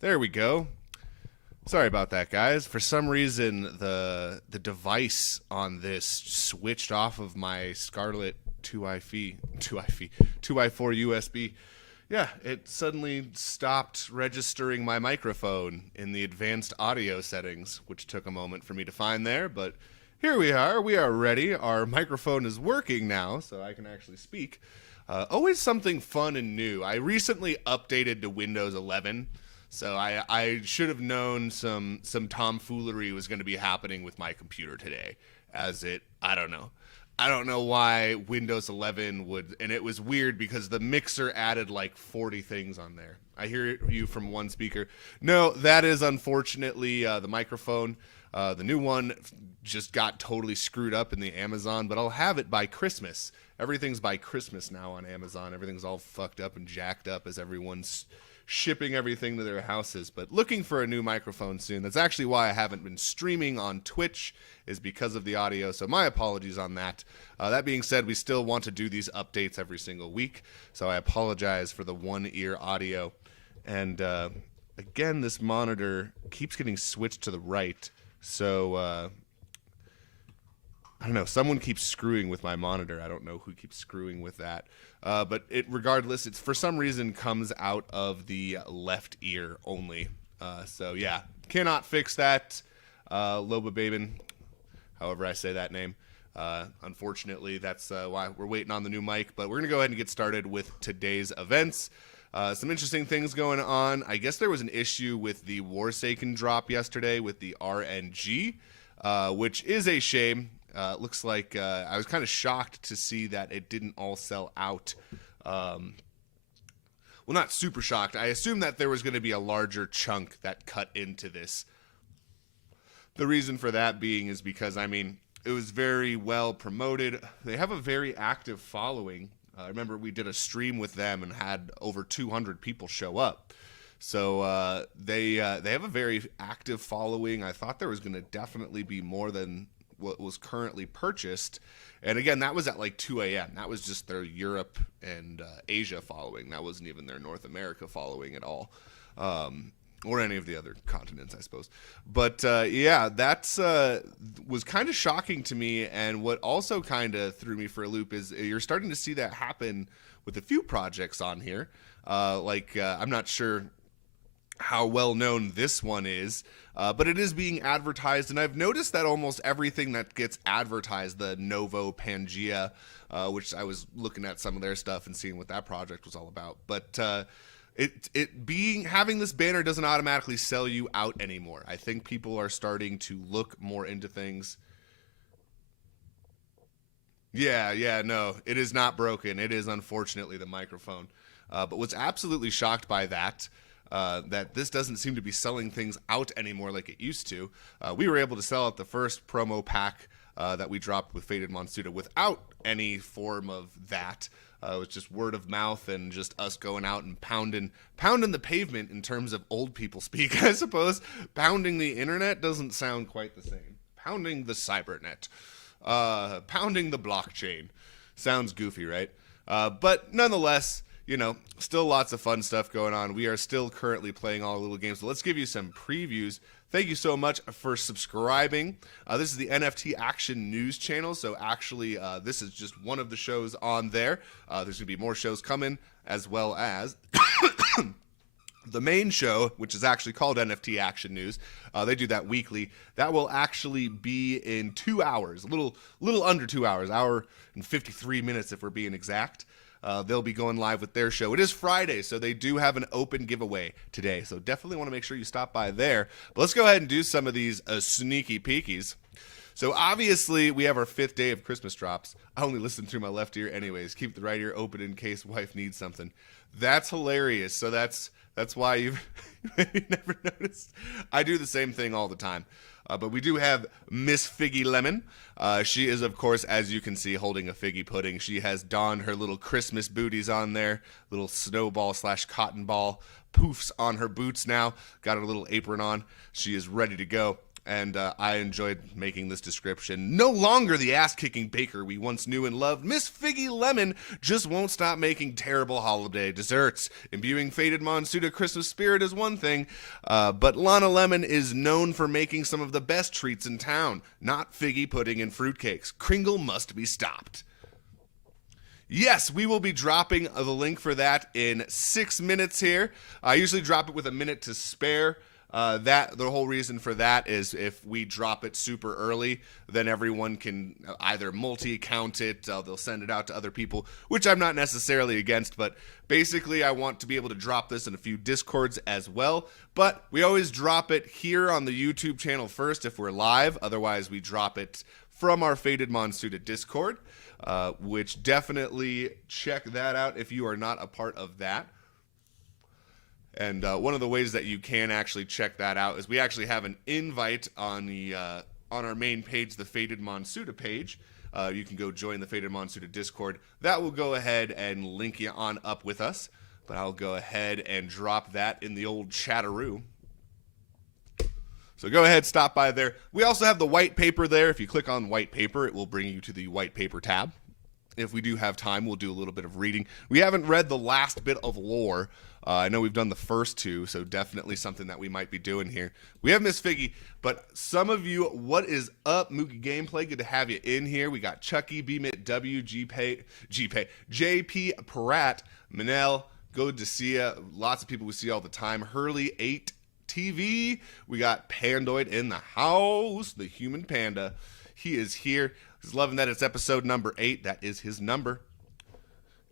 There we go. Sorry about that, guys. For some reason, the device on this switched off of my Scarlett 2i4 USB. Yeah, it suddenly stopped registering my microphone in the advanced audio settings, which took a moment for me to find there, but here we are. We are ready. Our microphone is working now, so I can actually speak. Always something fun and new. I recently updated to Windows 11, so I should have known some tomfoolery was going to be happening with my computer today, I don't know. I don't know why Windows 11 would, and it was weird because the mixer added like 40 things on there. I hear you from one speaker. No, that is unfortunately the microphone. The new one just got totally screwed up in the Amazon, but I'll have it by Christmas. Everything's by Christmas now on Amazon. Everything's all fucked up and jacked up as everyone's shipping everything to their houses. But looking for a new microphone soon. That's actually why I haven't been streaming on Twitch, is because of the audio. So my apologies on that. That being said, we still want to do these updates every single week. So I apologize for the one-ear audio. And again, this monitor keeps getting switched to the right. So I don't know. Someone keeps screwing with my monitor. I don't know who keeps screwing with that. But regardless, it's for some reason comes out of the left ear only. So yeah, cannot fix that. Loba Babin, however I say that name. Unfortunately, that's why we're waiting on the new mic. But we're going to go ahead and get started with today's events. Some interesting things going on. I guess there was an issue with the Warsaken drop yesterday with the RNG, which is a shame. Looks like I was kind of shocked to see that it didn't all sell out. Well, not super shocked. I assumed that there was going to be a larger chunk that cut into this. The reason for that being is because, I mean, it was very well promoted. They have a very active following. I remember we did a stream with them and had over 200 people show up. So they have a very active following. I thought there was going to definitely be more than what was currently purchased. And again, that was at like 2 a.m. That was just their Europe and Asia following. That wasn't even their North America following at all. Or any of the other continents, I suppose. But yeah, that's was kind of shocking to me. And what also kind of threw me for a loop is you're starting to see that happen with a few projects on here. I'm not sure how well known this one is, but it is being advertised. And I've noticed that almost everything that gets advertised, the Novo Pangea, which I was looking at some of their stuff and seeing what that project was all about. But having this banner doesn't automatically sell you out anymore. I think people are starting to look more into things. Yeah, no, it is not broken. It is unfortunately the microphone. But what's absolutely shocked by that this doesn't seem to be selling things out anymore like it used to. We were able to sell out the first promo pack that we dropped with Faded Monsuta without any form of that. It was just word of mouth and just us going out and pounding the pavement in terms of old people speak, I suppose. Pounding the internet doesn't sound quite the same. Pounding the cybernet. Pounding the blockchain. Sounds goofy, right? But nonetheless, still lots of fun stuff going on. We are still currently playing all the little games. So let's give you some previews. Thank you so much for subscribing. This is the NFT Action News channel. So actually, this is just one of the shows on there. There's going to be more shows coming, as well as the main show, which is actually called NFT Action News. They do that weekly. That will actually be in 2 hours, a little under 2 hours, hour and 53 minutes if we're being exact. They'll be going live with their show. It is Friday, so they do have an open giveaway today. So definitely want to make sure you stop by there. But let's go ahead and do some of these sneaky peekies. So obviously, we have our 5th day of Christmas drops. I only listen through my left ear anyways. Keep the right ear open in case wife needs something. That's hilarious. So that's why you've maybe never noticed. I do the same thing all the time. But we do have Miss Figgy Lemon. She is, of course, as you can see, holding a figgy pudding. She has donned her little Christmas booties on there, little snowball / cotton ball poofs on her boots now. Got her little apron on. She is ready to go. And I enjoyed making this description. No longer the ass-kicking baker we once knew and loved, Miss Figgy Lemon just won't stop making terrible holiday desserts. Imbuing Faded Monsuta Christmas spirit is one thing, but Lana Lemon is known for making some of the best treats in town, not figgy pudding and fruitcakes. Kringle must be stopped. Yes, we will be dropping the link for that in 6 minutes here. I usually drop it with a minute to spare. The whole reason for that is if we drop it super early, then everyone can either multi-account it, they'll send it out to other people, which I'm not necessarily against, but basically I want to be able to drop this in a few Discords as well, but we always drop it here on the YouTube channel first if we're live, otherwise we drop it from our Faded Monsuta Discord, which definitely check that out if you are not a part of that. And one of the ways that you can actually check that out is we actually have an invite on the on our main page, the Faded Monsuta page. You can go join the Faded Monsuta Discord. That will go ahead and link you on up with us. But I'll go ahead and drop that in the old chatteroo. So go ahead, stop by there. We also have the white paper there. If you click on white paper, it will bring you to the white paper tab. If we do have time, we'll do a little bit of reading. We haven't read the last bit of lore. I know we've done the first two, so definitely something that we might be doing here. We have Miss Figgy, but some of you, what is up, Mookie Gameplay? Good to have you in here. We got Chucky, BMIT, W, GPay, JP, Pratt, Manel, good to see you. Lots of people we see all the time. Hurley, 8 TV. We got Pandoid in the house, the human panda. He is here. He's loving that it's episode number 8. That is his number.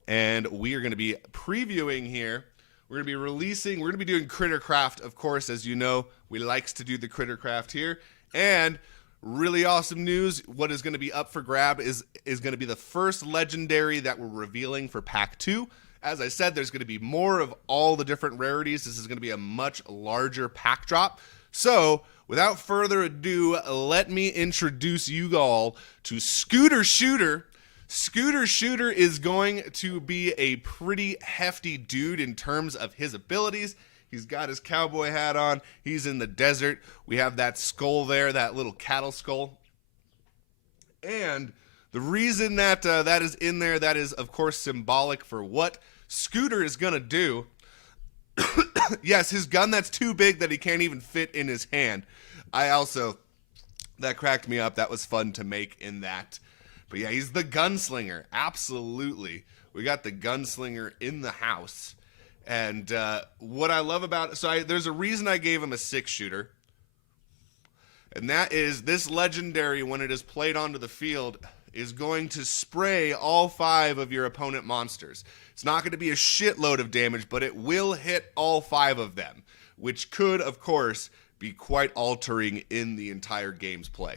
And we are going to be previewing here. We're going to be releasing, we're going to be doing Crittercraft, of course, as you know. We likes to do the Crittercraft here. And really awesome news, what is going to be up for grab is going to be the first legendary that we're revealing for Pack 2. As I said, there's going to be more of all the different rarities. This is going to be a much larger pack drop. So, without further ado, let me introduce you all to Scooter Shooter. Scooter Shooter is going to be a pretty hefty dude in terms of his abilities. He's got his cowboy hat on. He's in the desert. We have that skull there, that little cattle skull. And the reason that that is in there, that is, of course, symbolic for what Scooter is going to do. Yes, his gun that's too big that he can't even fit in his hand. That cracked me up. That was fun to make in that. But yeah, he's the gunslinger. Absolutely. We got the gunslinger in the house. And what I love about it, there's a reason I gave him a 6-shooter. And that is this legendary, when it is played onto the field, is going to spray all 5 of your opponent monsters. It's not going to be a shitload of damage, but it will hit all 5 of them, which could, of course, be quite altering in the entire game's play.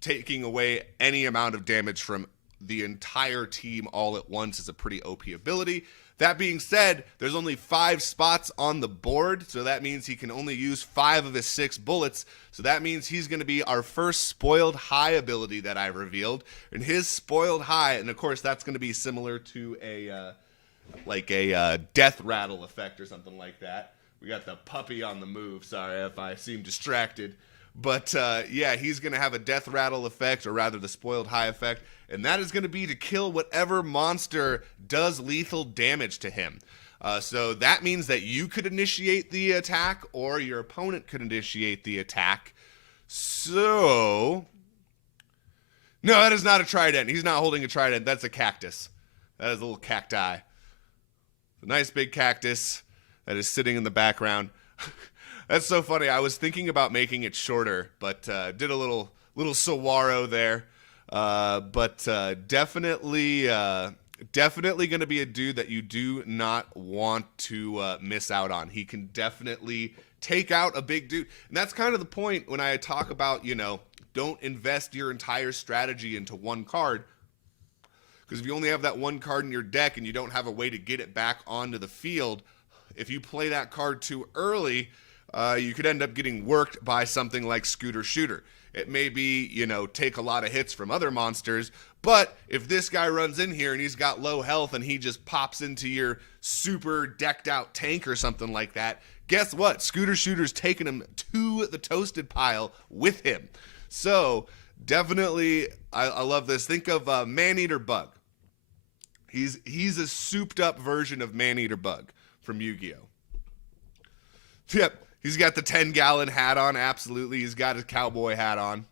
Taking away any amount of damage from the entire team all at once is a pretty OP ability. That being said, there's only 5 spots on the board, so that means he can only use 5 of his 6 bullets. So that means he's going to be our first Spoiled High ability that I revealed. And his Spoiled High, and of course that's going to be similar to a death rattle effect or something like that. We got the puppy on the move. Sorry if I seem distracted. But, yeah, he's going to have a death rattle effect, or rather the Spoiled High effect, and that is going to be to kill whatever monster does lethal damage to him. So that means that you could initiate the attack, or your opponent could initiate the attack. So, no, that is not a trident. He's not holding a trident. That's a cactus. That is a little cacti. A nice big cactus that is sitting in the background. That's so funny. I was thinking about making it shorter, but did a little saguaro there. Definitely going to be a dude that you do not want to miss out on. He can definitely take out a big dude. And that's kind of the point when I talk about, don't invest your entire strategy into one card. Because if you only have that one card in your deck and you don't have a way to get it back onto the field, if you play that card too early, you could end up getting worked by something like Scooter Shooter. It may be, take a lot of hits from other monsters, but if this guy runs in here and he's got low health and he just pops into your super decked out tank or something like that, guess what? Scooter Shooter's taking him to the toasted pile with him. So, definitely, I love this. Think of Maneater Bug. He's a souped up version of Maneater Bug from Yu-Gi-Oh! Yep. He's got the 10-gallon hat on, absolutely. He's got his cowboy hat on.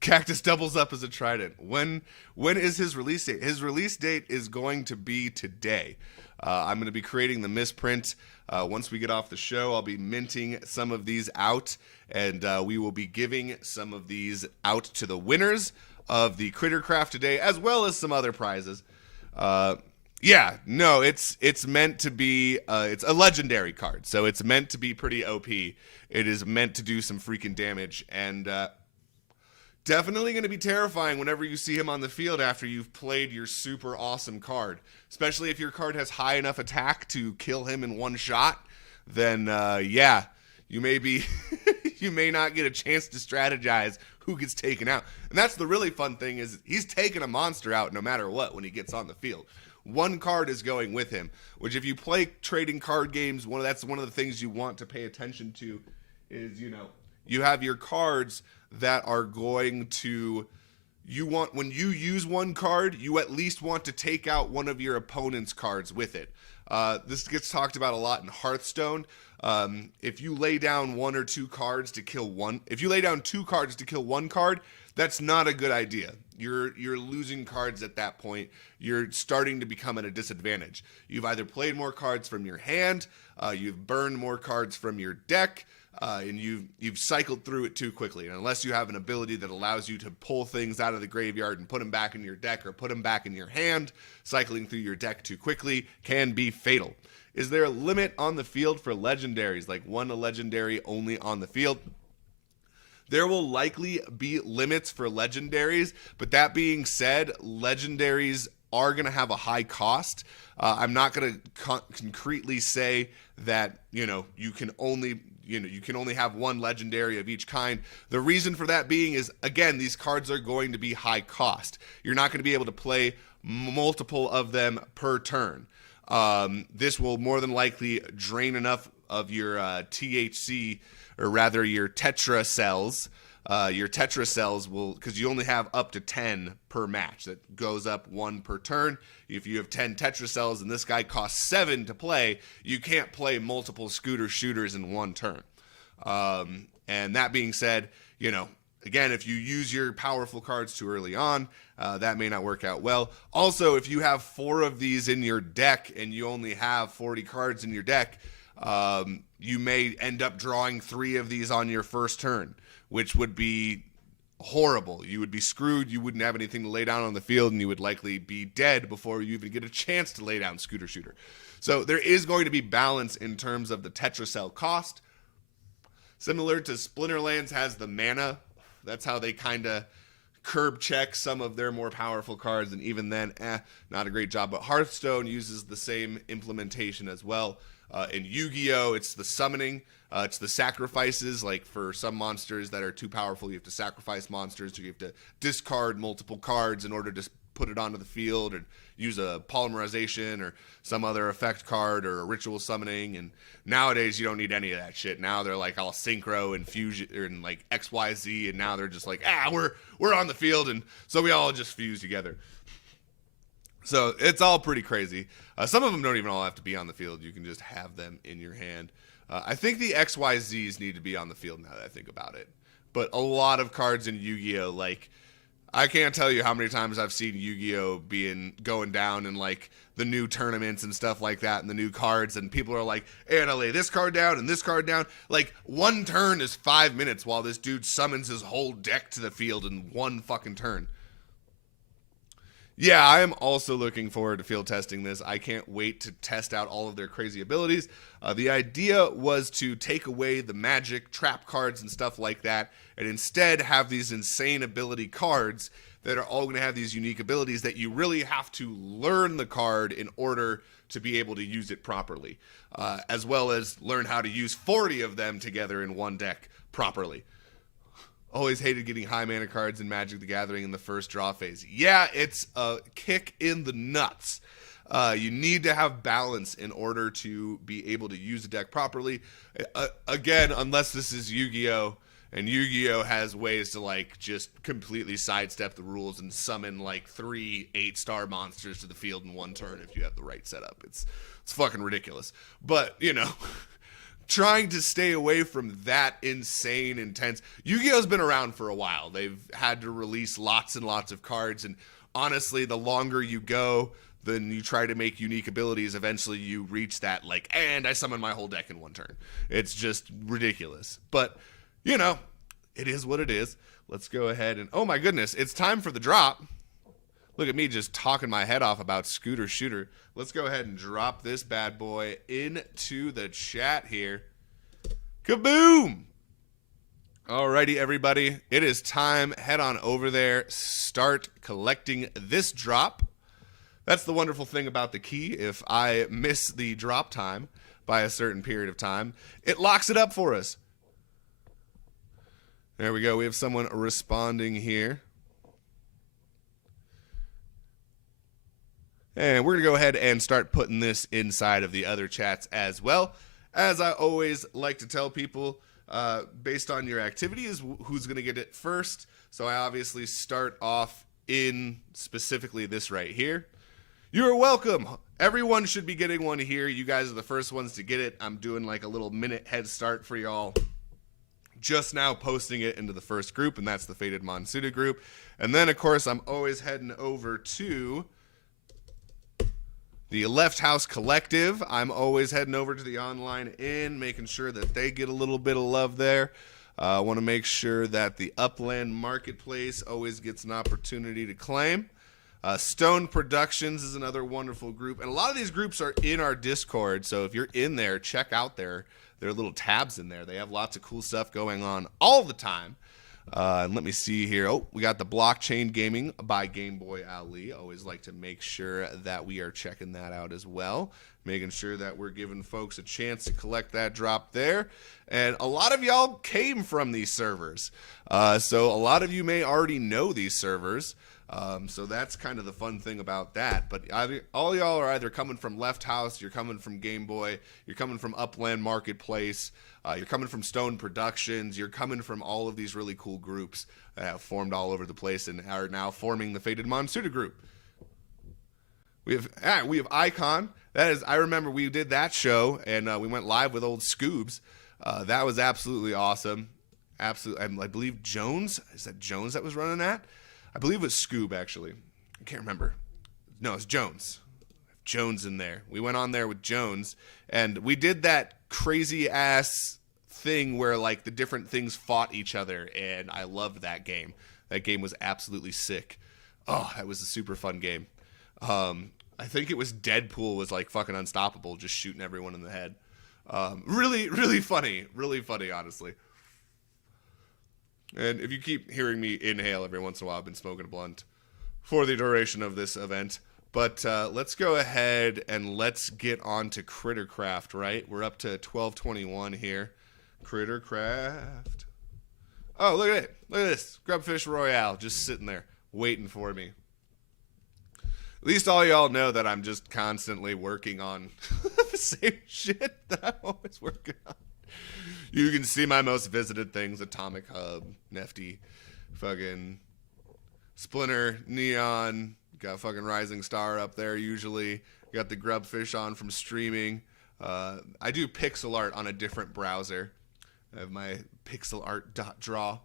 Cactus doubles up as a trident. When is his release date? His release date is going to be today. I'm going to be creating the misprint. Once we get off the show, I'll be minting some of these out, and we will be giving some of these out to the winners of the Crittercraft today, as well as some other prizes. Yeah, no, it's meant to be, it's a legendary card, so it's meant to be pretty OP. It is meant to do some freaking damage, and definitely going to be terrifying whenever you see him on the field after you've played your super awesome card. Especially if your card has high enough attack to kill him in one shot, then yeah, you may be you may not get a chance to strategize who gets taken out. And that's the really fun thing, is he's taking a monster out no matter what when he gets on the field. One card is going with him, which if you play trading card games, that's one of the things you want to pay attention to is, you have your cards that are going to, when you use one card, you at least want to take out one of your opponent's cards with it. This gets talked about a lot in Hearthstone. If you lay down one or two cards to kill one, if you lay down two cards to kill one card, that's not a good idea. You're losing cards at that point. You're starting to become at a disadvantage. You've either played more cards from your hand, you've burned more cards from your deck, and you've cycled through it too quickly. And unless you have an ability that allows you to pull things out of the graveyard and put them back in your deck or put them back in your hand, cycling through your deck too quickly can be fatal. Is there a limit on the field for legendaries, like one legendary only on the field? There will likely be limits for legendaries, but that being said, legendaries are going to have a high cost. I'm not going to concretely say that, you can only have one legendary of each kind. The reason for that being is, again, these cards are going to be high cost. You're not going to be able to play multiple of them per turn. This will more than likely drain enough of your THC, or rather your tetra cells. Your tetra cells will, because you only have up to 10 per match. That goes up 1 per turn. If you have 10 tetra cells and this guy costs 7 to play, you can't play multiple scooter shooters in one turn. And that being said, again, if you use your powerful cards too early on, that may not work out well. Also, if you have 4 of these in your deck and you only have 40 cards in your deck, you may end up drawing 3 of these on your first turn, which would be horrible. You would be screwed. You wouldn't have anything to lay down on the field, and you would likely be dead before you even get a chance to lay down scooter shooter. So there is going to be balance in terms of the tetracell cost. Similar to Splinterlands has the mana. That's how they kind of curb check some of their more powerful cards, and even then, not a great job. But Hearthstone uses the same implementation as well. In Yu-Gi-Oh, it's the summoning. It's the sacrifices. Like for some monsters that are too powerful, you have to sacrifice monsters, or you have to discard multiple cards in order to put it onto the field, and use a polymerization or some other effect card or a ritual summoning. And nowadays you don't need any of that shit. Now they're like all synchro and fusion and like XYZ, and now they're just like, we're on the field, and so we all just fuse together. So it's all pretty crazy. Some of them don't even all have to be on the field. You can just have them in your hand. I think the XYZs need to be on the field now that I think about it. But a lot of cards in Yu-Gi-Oh, like, I can't tell you how many times I've seen Yu-Gi-Oh going down in like the new tournaments and stuff like that, and the new cards, and people are like, hey, I gotta lay this card down and this card down. Like, one turn is 5 minutes while this dude summons his whole deck to the field in one fucking turn. Yeah, I am also looking forward to field testing this. I can't wait to test out all of their crazy abilities. The idea was to take away the magic, trap cards, and stuff like that, and instead have these insane ability cards that are all going to have these unique abilities that you really have to learn the card in order to be able to use it properly, as well as learn how to use 40 of them together in one deck properly. Always hated getting high mana cards in Magic the Gathering in the first draw phase. Yeah, it's a kick in the nuts. You need to have balance in order to be able to use the deck properly. Again, unless this is Yu-Gi-Oh! And Yu-Gi-Oh! Has ways to like just completely sidestep the rules and summon like 3 8-star monsters to the field in one turn if you have the right setup. It's fucking ridiculous. But, trying to stay away from that insane, intense. Yu-Gi-Oh's been around for a while. They've had to release lots and lots of cards, and honestly, the longer you go, then you try to make unique abilities, eventually you reach that, like, and I summon my whole deck in one turn. It's just ridiculous. But, it is what it is. Let's go ahead and, oh my goodness, it's time for the drop. Look at me just talking my head off about Scooter Shooter. Let's go ahead and drop this bad boy into the chat here. Kaboom! Alrighty, everybody. It is time. Head on over there. Start collecting this drop. That's the wonderful thing about the key. If I miss the drop time by a certain period of time, it locks it up for us. There we go. We have someone responding here. And we're going to go ahead and start putting this inside of the other chats as well. As I always like to tell people, based on your activity is who's going to get it first. So I obviously start off in specifically this right here. You're welcome. Everyone should be getting one here. You guys are the first ones to get it. I'm doing like a little minute head start for y'all. Just now posting it into the first group, and that's the Faded Monsuta group. And then, of course, I'm always heading over to the LeftHousr Collective. I'm always heading over to the online inn, making sure that they get a little bit of love there. I want to make sure that the Upland Marketplace always gets an opportunity to claim. Stone Productions is another wonderful group. And a lot of these groups are in our Discord, so if you're in there, check out their little tabs in there. They have lots of cool stuff going on all the time. And let me see here. Oh, we got the Blockchain Gaming by Game Boy Ali. Always like to make sure that we are checking that out as well. Making sure that we're giving folks a chance to collect that drop there. And a lot of y'all came from these servers. So a lot of you may already know these servers. So that's kind of the fun thing about that. But all y'all are either coming from LeftHousr, you're coming from Game Boy, you're coming from Upland Marketplace, you're coming from Stone Productions, you're coming from all of these really cool groups that have formed all over the place and are now forming the Faded Monsuta group. We have Icon. That is, I remember we did that show and we went live with old Scoobs. That was absolutely awesome. Absolutely, I believe Jones. Is that Jones that was running that? I believe it was Scoob, actually. I can't remember. No, it's Jones. Jones in there. We went on there with Jones, and we did that crazy-ass thing where, like, the different things fought each other, and I loved that game. That game was absolutely sick. Oh, that was a super fun game. I think it was Deadpool was, like, fucking unstoppable, just shooting everyone in the head. Really, really funny. Really funny, honestly. And if you keep hearing me inhale every once in a while, I've been smoking a blunt for the duration of this event. But let's go ahead and let's get on to Crittercraft, right? We're up to 1221 here. Crittercraft. Oh, look at it. Look at this. Grubfish Royale just sitting there waiting for me. At least all y'all know that I'm just constantly working on the same shit that I'm always working on. You can see my most visited things: Atomic Hub, Nefty, fucking Splinter, Neon, got fucking Rising Star up there usually. Got the Grubfish on from streaming. I do pixel art on a different browser. I have my pixel art.draw.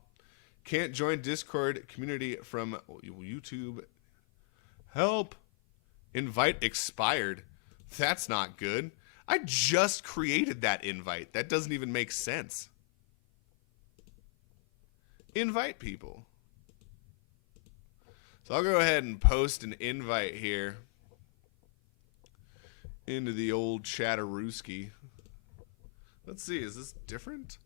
Can't join Discord community from YouTube. Help. Invite expired. That's not good. I just created that invite. That doesn't even make sense. Invite people. So I'll go ahead and post an invite here into the old Chatterooski. Let's see, is this different?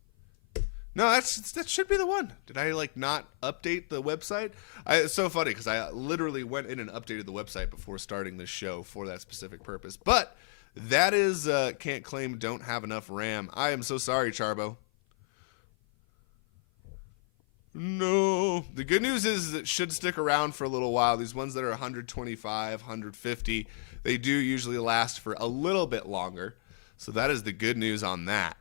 No, that should be the one. Did I like not update the website? It's so funny because I literally went in and updated the website before starting this show for that specific purpose. But that is can't claim don't have enough RAM. I am so sorry, Charbo. No. The good news is it should stick around for a little while. These ones that are 125, 150, they do usually last for a little bit longer. So that is the good news on that.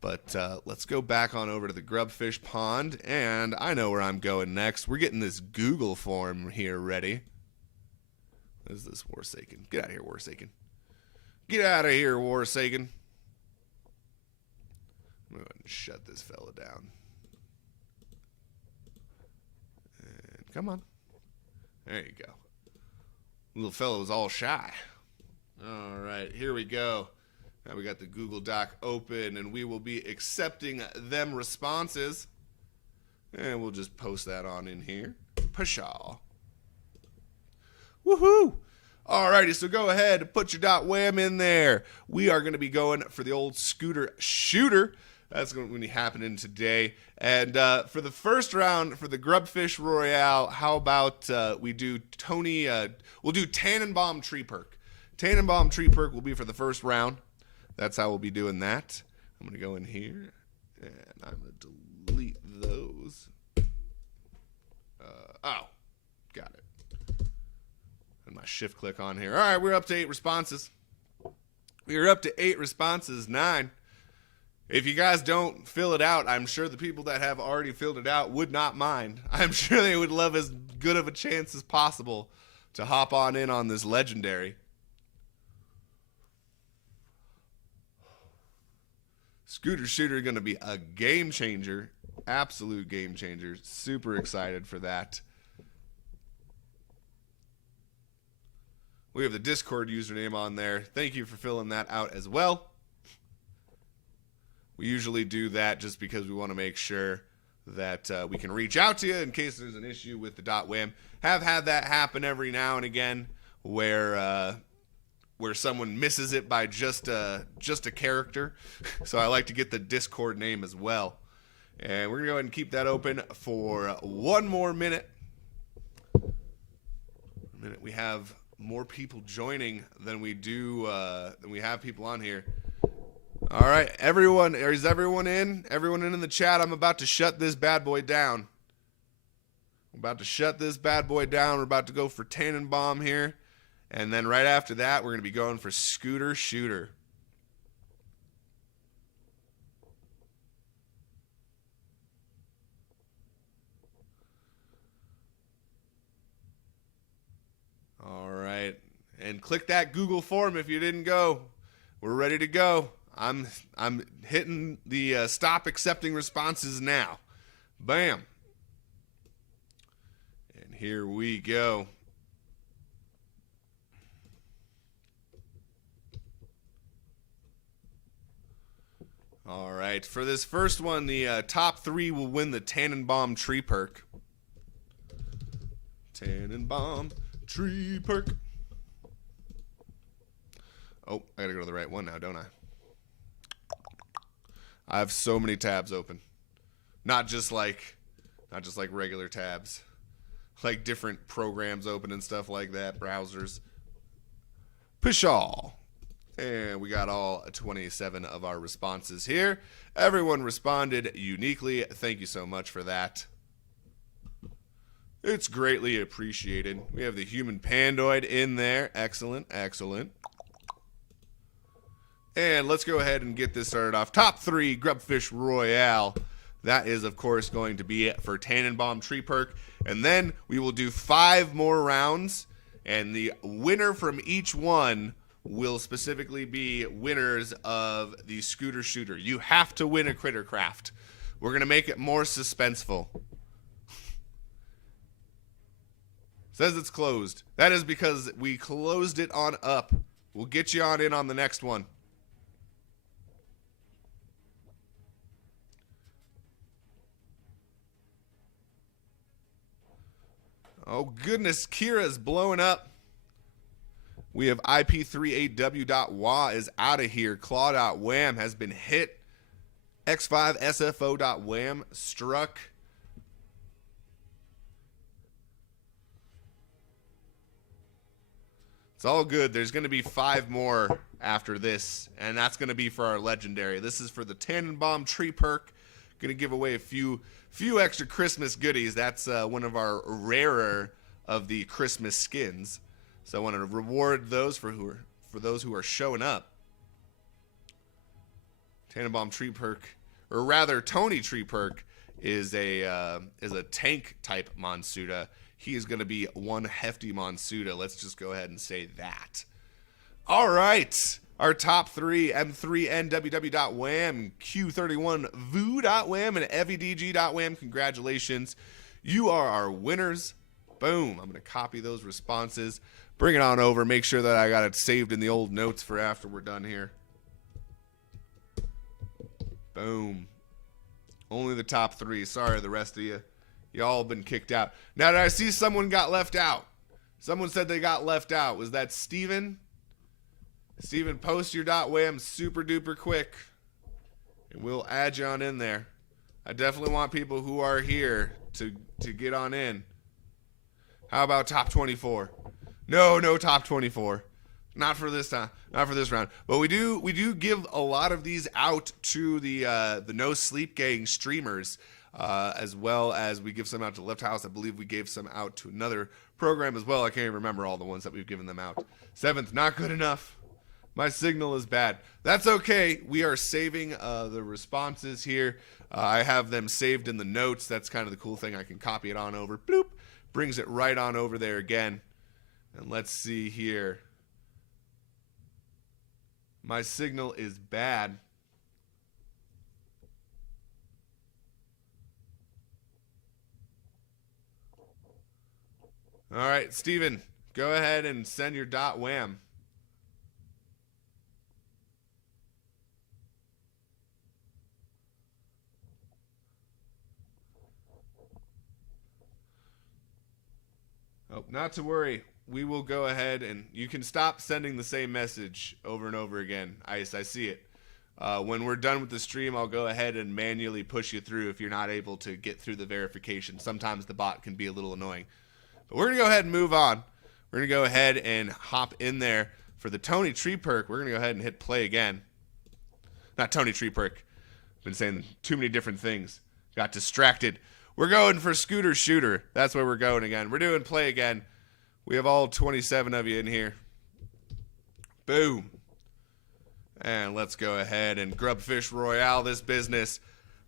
But let's go back on over to the Grubfish Pond, and I know where I'm going next. We're getting this Google form here ready. What is this, Warsaken? Get out of here, Warsaken. Get out of here, Warsaken. I'm going to go ahead and shut this fella down. And come on. There you go. Little fellow was all shy. All right, here we go. Now we got the Google Doc open, and we will be accepting them responses. And we'll just post that on in here. Pshaw. Woohoo! Alrighty, so go ahead and put your .wham in there. We are going to be going for the old Scooter Shooter. That's going to be happening today. And for the first round, for the Grubfish Royale, how about we do we'll do Tannenbaum Tree Perk. Tannenbaum Tree Perk will be for the first round. That's how we'll be doing that. I'm going to go in here, and I'm going to delete those. Oh, got it. And my shift click on here. All right, we're up to 8 responses. We're up to 8 responses, 9. If you guys don't fill it out, I'm sure the people that have already filled it out would not mind. I'm sure they would love as good of a chance as possible to hop on in on this legendary. Scooter Shooter going to be a game changer. Absolute game changer. Super excited for that. We have the Discord username on there. Thank you for filling that out as well. We usually do that just because we want to make sure that we can reach out to you in case there's an issue with the .wham. Have had that happen every now and again where someone misses it by just a character. So I like to get the Discord name as well. And we're going to go ahead and keep that open for one more minute. We have more people joining than we do than we have people on here. All right, everyone, is everyone in? Everyone in the chat? I'm about to shut this bad boy down. I'm about to shut this bad boy down. We're about to go for Tannenbaum here. And then right after that, we're going to be going for Scooter Shooter. All right. And click that Google form if you didn't go. We're ready to go. I'm hitting the stop accepting responses now. Bam. And here we go. All right. For this first one, the top 3 will win the Tannenbaum Tree Perk. Tannenbaum Tree Perk. Oh, I gotta go to the right one now, don't I? I have so many tabs open. Not just like regular tabs. Like different programs open and stuff like that, browsers. Pshaw. And we got all 27 of our responses here. Everyone responded uniquely. Thank you so much for that. It's greatly appreciated. We have the human pandoid in there. Excellent, excellent. And let's go ahead and get this started off. Top 3, Grubfish Royale. That is, of course, going to be it for Tannenbaum Tree Perk. And then we will do 5 more rounds. And the winner from each one will specifically be winners of the Scooter Shooter. You have to win a Critter Craft. We're going to make it more suspenseful. Says it's closed. That is because we closed it on up. We'll get you on in on the next one. Oh, goodness. Kira's blowing up. We have IP38W.wa is out of here. Claw.wham has been hit. X5SFO.wham struck. It's all good. There's going to be 5 more after this, and that's going to be for our legendary. This is for the Tannenbaum Tree Perk. Going to give away a few extra Christmas goodies. That's one of our rarer of the Christmas skins. So I want to reward those for those who are showing up. Tannenbaum Tree Perk, or rather Tony Tree Perk, is a tank type Monsuta. He is going to be one hefty Monsuta. Let's just go ahead and say that. All right. Our top 3, M3NWW.wham, Q31VU.wham, and EVDG.wham. Congratulations. You are our winners. Boom. I'm going to copy those responses. Bring it on over. Make sure that I got it saved in the old notes for after we're done here. Boom. Only the top 3. Sorry, the rest of you. Y'all have been kicked out. Now, did I see someone got left out? Someone said they got left out. Was that Steven? Steven, post your .wham super duper quick, and we'll add you on in there. I definitely want people who are here to get on in. How about top 24? No top 24. Not for this time. Not for this round. But we do give a lot of these out to the No Sleep Gang streamers. as well as we give some out to LeftHousr. I believe we gave some out to another program as well. I can't even remember all the ones that we've given them out. 7th, not good enough. My signal is bad. That's okay. We are saving the responses here. I have them saved in the notes. That's kind of the cool thing. I can copy it on over. Bloop. Brings it right on over there again. And let's see here. My signal is bad. All right, Steven, go ahead and send your .wham. Oh, not to worry. We will go ahead and you can stop sending the same message over and over again. I see it. When we're done with the stream, I'll go ahead and manually push you through if you're not able to get through the verification. Sometimes the bot can be a little annoying. But we're going to go ahead and move on. We're going to go ahead and hop in there for the Tony Tree Perk. We're going to go ahead and hit play again. Not Tony Tree Perk. I've been saying too many different things. Got distracted. We're going for Scooter Shooter. That's where we're going again. We're doing play again. We have all 27 of you in here. Boom. And let's go ahead and Grubfish Royale this business.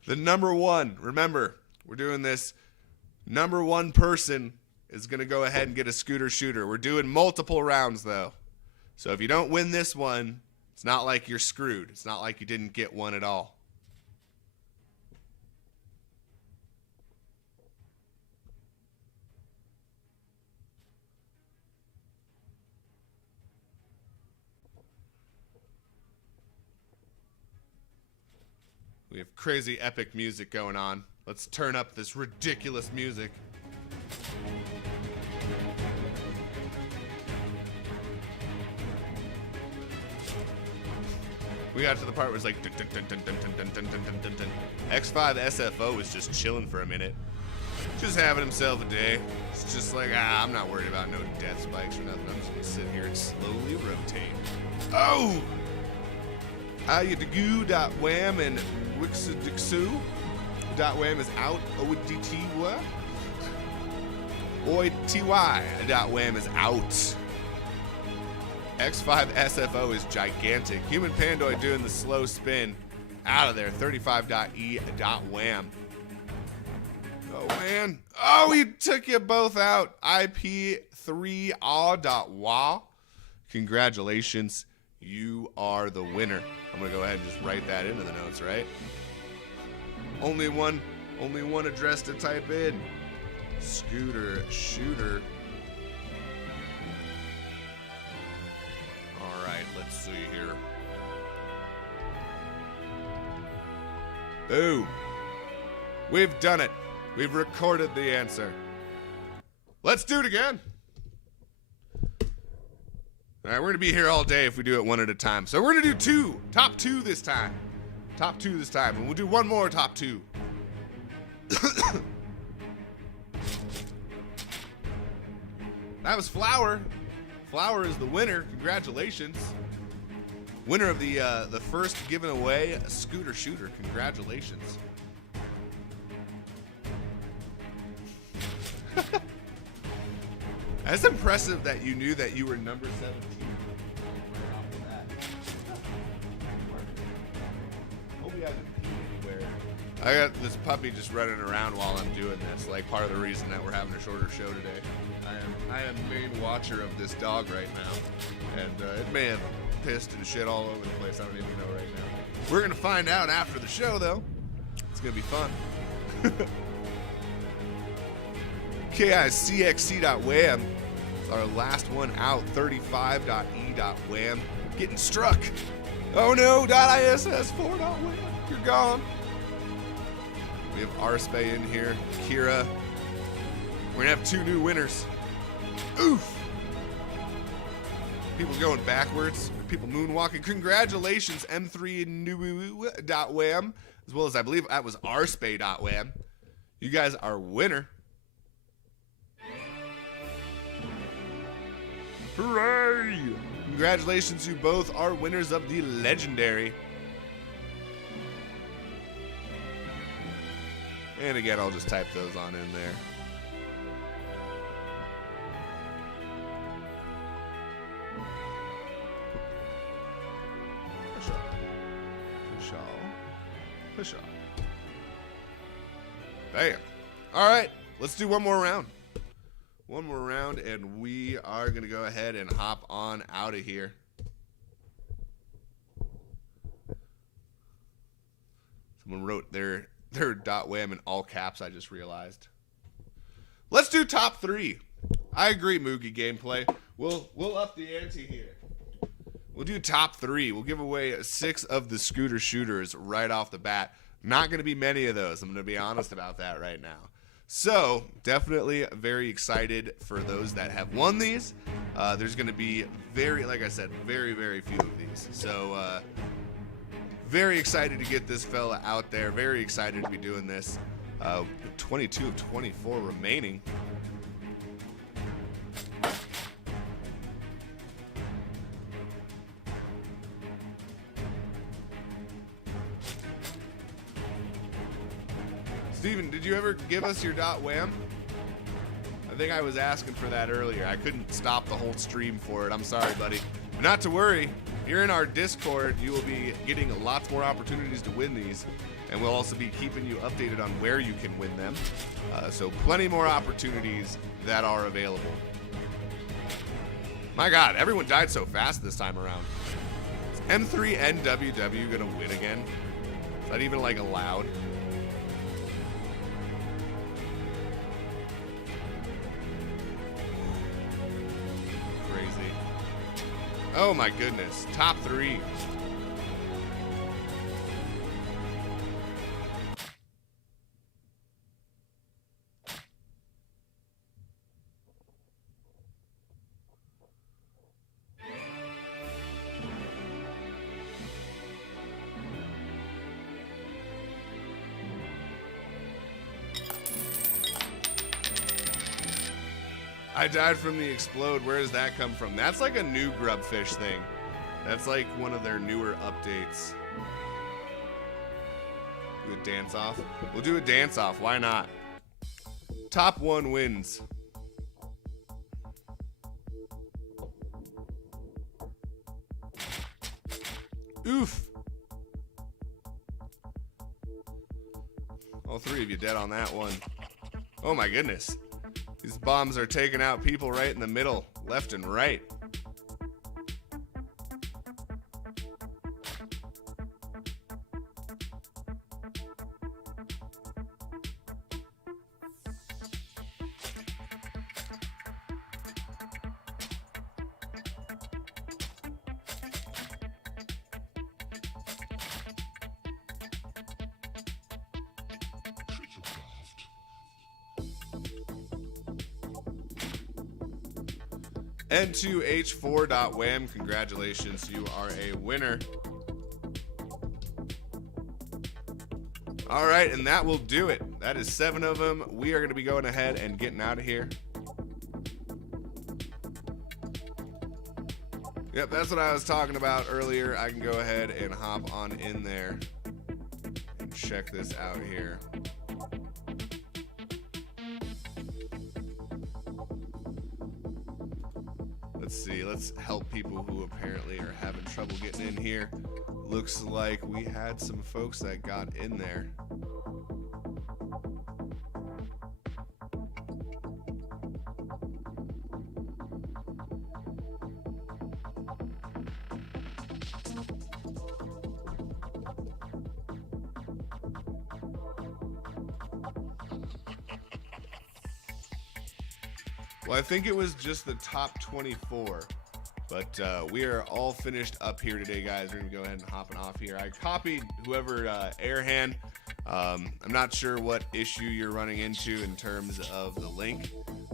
The number one, remember, we're doing this. Number one person is going to go ahead and get a Scooter Shooter. We're doing multiple rounds, though. So if you don't win this one, it's not like you're screwed. It's not like you didn't get one at all. We have crazy epic music going on. Let's turn up this ridiculous music. We got to the part where it's like dun, dun, dun, dun, dun, dun, dun, dun, dun, dun, dun. X5 SFO is just chilling for a minute. Just having himself a day. It's just like, I'm not worried about no death spikes or nothing. I'm just gonna sit here and slowly rotate. Oh! How you do .wham and Wixadixu. .wham is out. ODT what? OITY. .wham is out. X5 SFO is gigantic. Human Pandoid doing the slow spin. Out of there. 35.E. .wham. Oh, man. Oh, he took you both out. IP3A.wa. Congratulations. You are the winner. I'm going to go ahead and just write that into the notes, right? Only one address to type in. Scooter Shooter. All right, let's see here. Boom. We've done it. We've recorded the answer. Let's do it again. All right, we're going to be here all day if we do it one at a time. So we're going to do two. Top two this time. Top two this time. And we'll do one more top two. That was Flower. Flower is the winner. Congratulations. Winner of the first given away Scooter Shooter. Congratulations. That's impressive that you knew that you were number 17. I got this puppy just running around while I'm doing this, like part of the reason that we're having a shorter show today. I am main watcher of this dog right now, and it may have pissed and shit all over the place. I don't even know right now. We're gonna find out after the show, though. It's gonna be fun. KICXC.wham. It's our last one out. 35.E.wham. Getting struck. Oh no, .ISS4.wham. You're gone. We have Arspe in here. Kira. We're gonna have two new winners. Oof. People going backwards. People moonwalking. Congratulations, M3.wham. As well as I believe that was Arspe.wham. You guys are winner. Hooray! Congratulations, you both are winners of the legendary And again, I'll just type those on in there. Push on. Bam. All right, let's do one more round. One more round, and we are going to go ahead and hop on out of here. Someone wrote their .wham in all caps, I just realized. Let's do top 3. I agree, Moogie Gameplay. We'll up the ante here. We'll do top 3. We'll give away 6 of the scooter shooters right off the bat. Not going to be many of those. I'm going to be honest about that right now. So, definitely very excited for those that have won these. There's going to be like I said, very, very few of these. So, very excited to get this fella out there. Very excited to be doing this. 22 of 24 remaining. Steven, did you ever give us your .wham? I think I was asking for that earlier. I couldn't stop the whole stream for it. I'm sorry, buddy. But not to worry. If you're in our Discord, you will be getting lots more opportunities to win these. And we'll also be keeping you updated on where you can win them. So plenty more opportunities that are available. My God, everyone died so fast this time around. Is M3 NWW going to win again? Is that even like allowed? Oh my goodness, top 3. I died from the explode. Where does that come from? That's like a new grubfish thing. That's like one of their newer updates. Do a dance off? We'll do a dance off. Why not? Top 1 wins. Oof. All 3 of you dead on that one. Oh my goodness. These bombs are taking out people right in the middle, left and right. N2H4.wham, congratulations, you are a winner. All right, and that will do it. That is 7 of them. We are going to be going ahead and getting out of here. Yep, that's what I was talking about earlier. I can go ahead and hop on in there and check this out here. Let's see, let's help people who apparently are having trouble getting in here. Looks like we had some folks that got in there. Well, I think it was just the top 24, but we are all finished up here today, guys. We're gonna go ahead and hopping off here. I copied whoever Airhand. I'm not sure what issue you're running into in terms of the link.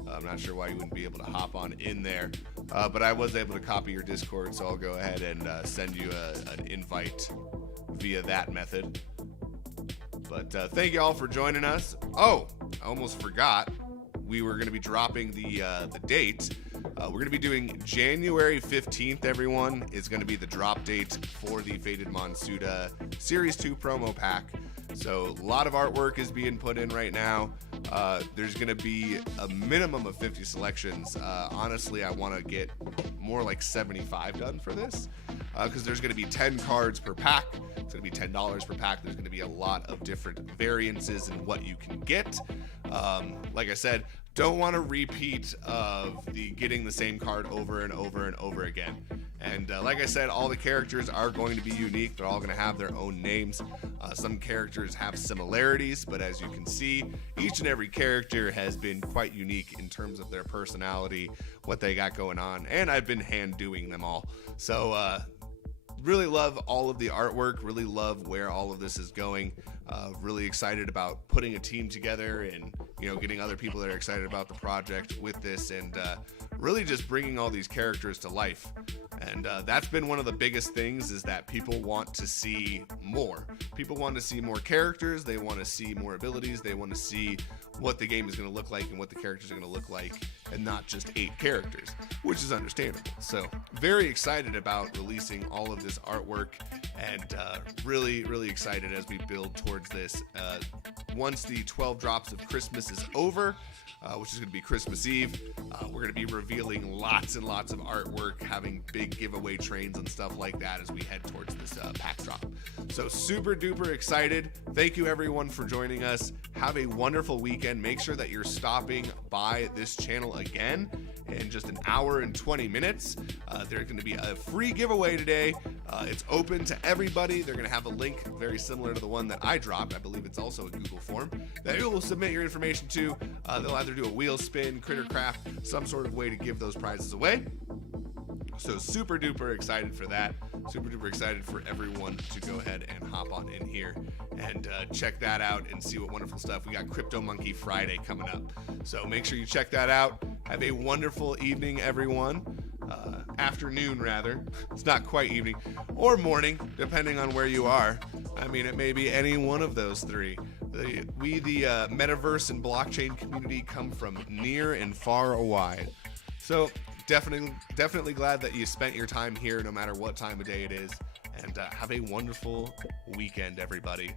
I'm not sure why you wouldn't be able to hop on in there, but I was able to copy your Discord, so I'll go ahead and send you an invite via that method. But thank you all for joining us. Oh, I almost forgot. We were going to be dropping the date. We're going to be doing January 15th, everyone, is going to be the drop date for the Faded Monsuta Series 2 promo pack. So a lot of artwork is being put in right now. There's going to be a minimum of 50 selections. Honestly, I want to get more like 75 done for this because there's going to be 10 cards per pack. It's going to be $10 per pack. There's going to be a lot of different variances in what you can get. Like I said, don't want a repeat of getting the same card over and over and over again. And like I said, all the characters are going to be unique. They're all going to have their own names. Some characters have similarities, but as you can see, each and every character has been quite unique in terms of their personality, what they got going on, and I've been hand doing them all. So really love all of the artwork, really love where all of this is going. Really excited about putting a team together and, you know, getting other people that are excited about the project with this, and really just bringing all these characters to life. And that's been one of the biggest things, is that people want to see more. People want to see more characters. They want to see more abilities. They want to see what the game is going to look like and what the characters are going to look like, and not just 8 characters, which is understandable. So very excited about releasing all of this artwork, and really, really excited as we build towards this. Once the 12 drops of Christmas is over, which is going to be Christmas Eve, we're going to be revealing lots and lots of artwork, having big giveaway trains and stuff like that as we head towards this pack drop. So super duper excited. Thank you everyone for joining us. Have a wonderful weekend. Make sure that you're stopping by this channel again in just an hour and 20 minutes. There's going to be a free giveaway today. It's open to everybody. They're going to have a link very similar to the one that I dropped. I believe it's also a Google form that you will submit your information to. They'll either do a wheel spin, critter craft, some sort of way to give those prizes away. So super duper excited for that. Super duper excited for everyone to go ahead and hop on in here and check that out and see what wonderful stuff. We got Crypto Monkey Friday coming up. So make sure you check that out. Have a wonderful evening, everyone. Afternoon, rather. It's not quite evening. Or morning, depending on where you are. I mean, it may be any one of those three. We, the metaverse and blockchain community, come from near and far and wide. So definitely glad that you spent your time here, no matter what time of day it is. And have a wonderful weekend, everybody.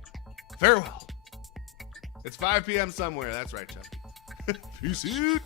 Farewell. It's 5 p.m. somewhere. That's right, Chuck. Peace out.